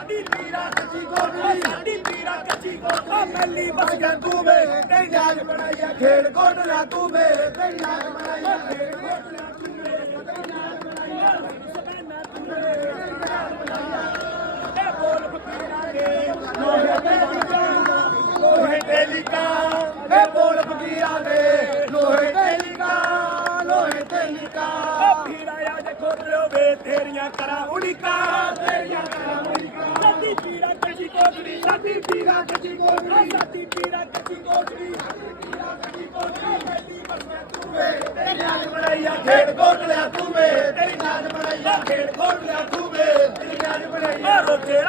ਸਾਡੀ ਪੀਰਾ ਕੱਚੀ ਕੋਟੜੀ ਸਾਡੀ ਪੀਰਾ ਕੱਚੀ ਕੋਟੜੀ ਪਹਿਲੀ ਬਸ ਗਿਆ ਤੂੰ ਵੇ। ਤੇ ਜਾਜ ਬਣਾਈਆ ਖੇਡ ਕੋਟਲਾ ਤੂੰ ਵੇ। ਤੇ ਜਾਜ ਬਣਾਈਆ ਖੇਡ ਕੋਟਲਾ ਤੂੰ ਵੇ। ਤੇ ਜਾਜ ਬਣਾਈਆ ਸਬੈਨਾ ਤੂੰ ਵੇ। ਤੇ ਜਾਜ ਬਣਾਈਆ ਇਹ ਬੋਲ ਫਕੀਰਾਂ ਦੇ ਲੋਹੇ ਤੇ ਲਿਖਾ ਲੋਹੇ ਤੇ ਲਿਖਾ ਇਹ ਬੋਲ ਫਕੀਰਾਂ ਦੇ। ਲੋਹੇ ਤੇ ਲਿਖਾ ਲੋਹੇ ਤੇ ਲਿਖਾ ਉਹ ਆ ਜੇ ਵੇ ਤੇਰੀਆਂ ਕਰਾਂ ਉੜੀਕਾ ਸਾਡੀ ਪੀੜਾ ਕੱਚੀ ਕੋਟੜੀ ਸਾਡੀ ਪੀੜਾ ਕੱਚੀ ਕੋਟੜੀ ਸਾਡੀ ਪੀੜਾ ਕੱਚੀ ਕੋਟੜੀ ਪਹਿਲੀ ਬਸਵੇਂ ਤੂੰ ਵੇ ਤੇਰੀ ਨਾਜ ਬਣਾਈਆ ਖੇਡ ਕੋਟ ਲਿਆ ਤੂੰ ਵੇ ਤੇਰੀ ਨਾਜ ਬਣਾਈਆ ਖੇਡ ਕੋਟ ਲਿਆ ਤੂੰ ਵੇ ਤੇਰੀ ਨਾਜ ਬਣਾਈਆ ਰੋਕੇ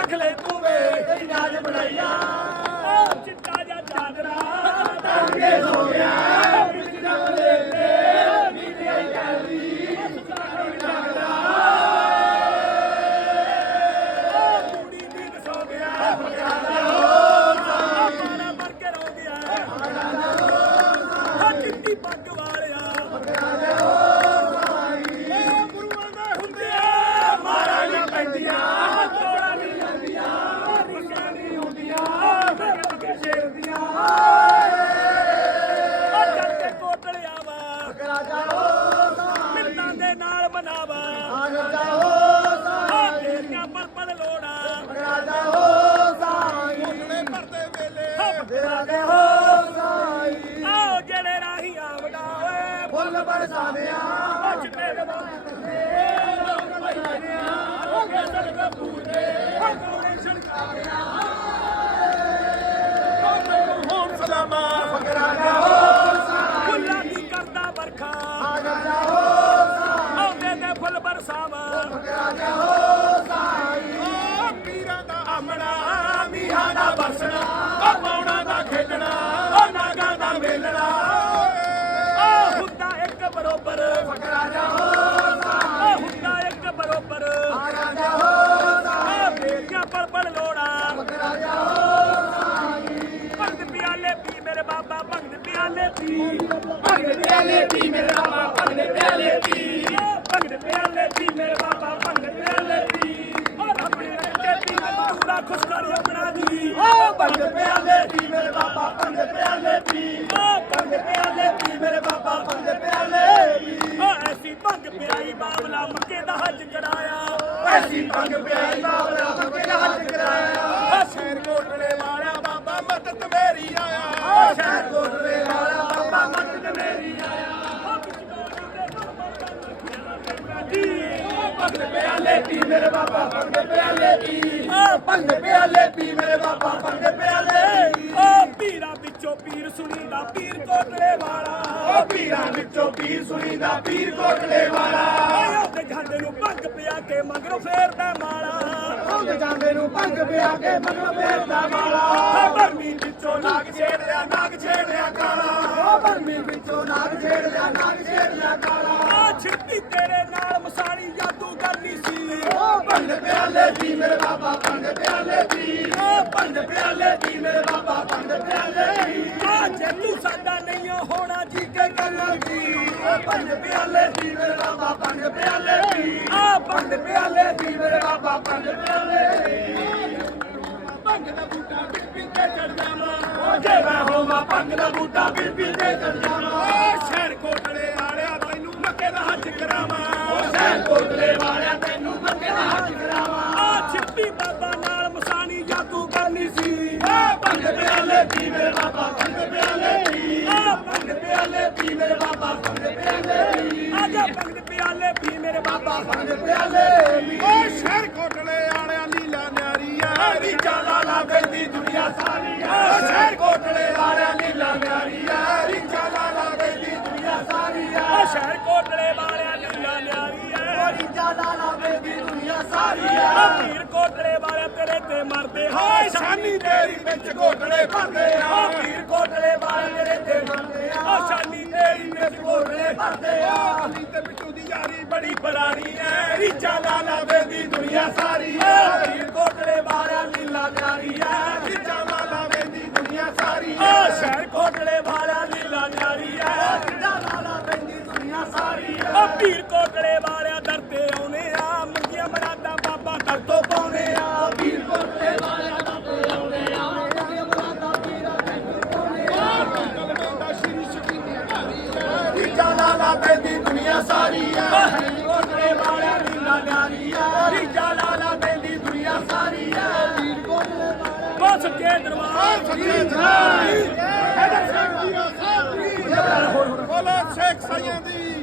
ਬਰਸਾਵਿਆ ਅੱਜ ਮੇਰੇ ਹੋ ਗਿਆ ਸੜਕਾਂ ਪੂਰੇ ਕੋਲੇ ਛੜਕਾਵਿਆ ਹੋਣ ਸਲਾਮਾ। ਹੋ ਸਾਈ ਫੁੱਲਾਂ ਦੀ ਕਰਦਾ ਬਰਖਾ ਰਾਜਾ ਹੋ ਸਾਈ। ਆਉਂਦੇ ਨੇ ਫੁੱਲ ਬਰਸਾਵਾ। ਰਾਜਾ ਹੋ ਸਾਈ। ਓ ਪੀਰਾਂ ਦਾ ਆਮਣਾ ਮੀਹਾਂ ਦਾ ਬਰਸਣਾ ਓ ਪੌਣਾ ਦਾ ਖੇਡਣਾ। ਪਿਆਲੇ ਪੀ ਭਗਤ ਪਿਆਲੇ ਪੀ ਮੇਰੇ ਬਾਬਾ ਭਗਤ ਪਿਆਲੇ ਪੀ ਭਗਤ ਪਿਆਲੇ ਪੀ ਮੇਰੇ ਬਾਬਾ ਭਗਤ ਪਿਆਲੇ ਪੀ ਓ ਖੁਸ਼ ਕਰ ਆਪਣਾ ਜੀ ਓ ਭਗਤ ਪਿਆਲੇ ਪੀ ਮੇਰੇ ਬਾਬਾ ਭੰਗ ਪਿਆਲੇ ਪੀ ਓ ਭਗਤ ਪਿਆਲੇ ਪੀ ਮੇਰੇ ਬਾਬਾ ਭਗਤ ਪਿਆਲੇ ਪੀ ਓ ਐਸੀ ਭੰਗ ਪਿਆਈ ਬਾਬਲਾ ਮੱਕੇ ਦਾ ਹੱਜ ਕਰਾਇਆ। ਐਸੀ ਭੰਗ ਪਿਆਈ ਬਾਬਲਾ ਭਗਤ ਪਿਆਲੇ ਪੀ ਮੇਰੇ ਬਾਬਾ ਭਗਤ ਪਿਆਲੇ ਪੀ ਓ ਭਗਤ ਪਿਆਲੇ ਪੀ ਮੇਰੇ ਬਾਬਾ ਭਗਤ ਪਿਆਲੇ ਓ ਪੀਰਾਂ ਵਿੱਚੋਂ ਪੀਰ ਸੁਣੀਦਾ ਪੀਰ ਕੋਟਲੇ ਵਾਲਾ ਓ ਪੀਰਾਂ ਵਿੱਚੋਂ ਪੀਰ ਸੁਣੀਦਾ ਪੀਰ ਕੋਟਲੇ ਵਾਲਾ ਓ ਉਹਦੇ ਘਾਂਡੇ ਨੂੰ ਭੰਗ ਪਿਆ ਕੇ ਮਗਰੋਂ ਫੇਰਦਾ ਮਾਲਾ। ਉਹਦੇ ਜਾਂਦੇ ਨੂੰ ਭੰਗ ਪਿਆ ਕੇ ਮਗਰੋਂ ਫੇਰਦਾ ਮਾਲਾ। ਓ ਬਰਮੀ ਵਿੱਚੋਂ ਨਾਗ ਛੇੜਿਆ ਨਾਗ ਛੇੜਿਆ ਕਾਲਾ। ਓ ਬਰਮੀ ਵਿੱਚੋਂ ਨਾਗ ਛੇੜਿਆ ਨਾਗ ਛੇੜਿਆ ਕਾਲਾ। ਆ ਛਿੱਤੀ ਤੇਰੇ ਨਾਲ ਜਾਦੂ ਸੀ ਭੰਗ ਪਿਆਲੇ ਪੀ ਮੇਰੇ ਬਾਬਾ ਭੰਗ ਪਿਆਲੇ ਪੀ ਭੰਗ ਪਿਆਲੇ ਪੀ ਮੇਰੇ ਬਾਬਾ ਭੰਗ ਪਿਆਲੇ ਪੀ ਆ ਜੇ ਤੂੰ ਸਾਡਾ ਨਹੀਂ ਹੋਣਾ ਜੀ ਕੇ ਕਰਨਾ ਜੀ। ਓ ਭੰਗ ਪਿਆਲੇ ਪੀ ਮੇਰੇ ਬਾਬਾ ਭੰਗ ਪਿਆਲੇ ਪੀ ਆ ਭੰਗ ਪਿਆਲੇ ਪੀ ਮੇਰੇ ਬਾਬਾ ਭੰਗ ਪਿਆਲੇ ਪੀ ਭੰਗ ਦਾ ਬੂਟਾ ਬੀਬੀ ਤੇ ਚੜ ਜਾਵਾਂ। ਜੇ ਮੈਂ ਹੋਵਾਂ ਭੰਗ ਦਾ ਬੂਟਾ ਬੀਬੀ ਤੇ ਚੜ ਜਾਵਾਂ। ਪਿਆਲੇ ਪੀ ਮੇਰੇ ਬਾਬਾ ਭੰਗ ਪਿਆਲੇ ਪੀ ਓ ਭੰਗ ਪਿਆਲੇ ਪੀ ਮੇਰੇ ਬਾਬਾ ਭੰਗ ਪਿਆਲੇ ਪੀ ਆ ਜਾ ਭੰਗ ਪਿਆਲੇ ਪੀ ਮੇਰੇ ਬਾਬਾ ਭੰਗ ਪਿਆਲੇ ਪੀ ਓ ਸ਼ਹਿਰ ਕੋਟਲੇ ਆਲਿਆਂ ਲੀਲਾ ਨਿਆਰੀ ਆ ਰੀ ਚਾਲਾ ਲਾ ਬੇਦੀ ਦੁਨੀਆ ਸਾਰੀ ਆ ਸ਼ਹਿਰ ਕੋਟਲੇ ਵਾਲਿਆਂ ਨੀਲਾ ਨਿਆਰੀ ਆ ਰੀ ਚਾਲਾ ਲਾ ਬੇਦੀ ਦੁਨੀਆ ਸਾਰੀ ਆ ਸ਼ਹਿਰ ਕੋਟਲੇ ਵਾਲਿਆਂ ਨੀਲਾ ਨਿਆਰੀ ਆ। ਰੀ ਚਾਲਾ ਲਾ ਬੇਦੀ ਦੁਨੀਆ ਸਾਰੀ ਆ। ਪੀਰ ਕੋਟਲੇ ਵਾਲਿਆਂ ਤੇਰੇ ਤੇ ਮਰਦੇ ਹਾਏ ਸ਼ਾਨੀ ਤੇਰੀ ਵਿੱਚ ਕੋਟਲੇ ਭਰਦੇ ਆ। ਪੀਰ ਕੋਟਲੇ ਵਾਲਿਆਂ ਤੇਰੇ ਤੇ ਮਰਦੇ ਆ। ਸ਼ਾਨੀ ਤੇਰੀ ਵਿੱਚ ਕੋਟਲੇ ਭਰਦੇ ਆ। ਅਲੀ ਤੇ ਬਿੱਟੂ ਦੀ ਯਾਰੀ ਬੜੀ ਪੁਰਾਣੀ ਐ। ਰੀ ਚਾਲਾ ਲਾ ਬੇਦੀ ਦੁਨੀਆ ਸਾਰੀ ਆ। ਪੀਰ ਕੋਟਲੇ ਵਾਲਿਆਂ ਨੀਲਾ ਨਿਆਰੀ ਆ ਰੀ ਚਾਲਾ ਲਾ ਬੇਦੀ ਦੁਨੀਆ ਸਾਰੀ ਆ। ਸ਼ਹਿਰ ਕੋਟਲੇ ਵਾਲਿਆਂ ਨੀਲਾ ਨਿਆਰੀ ਆ ਰੀ ਚਾਲਾ ਲਾ ਬੇਦੀ ਦੁਨੀਆ ਸਾਰੀ ਆ। ਪੀਰ ਕੋਟਲੇ ਬੋਲੋ ਸ਼ੇਖ ਸਾਈਆਂ ਦੀ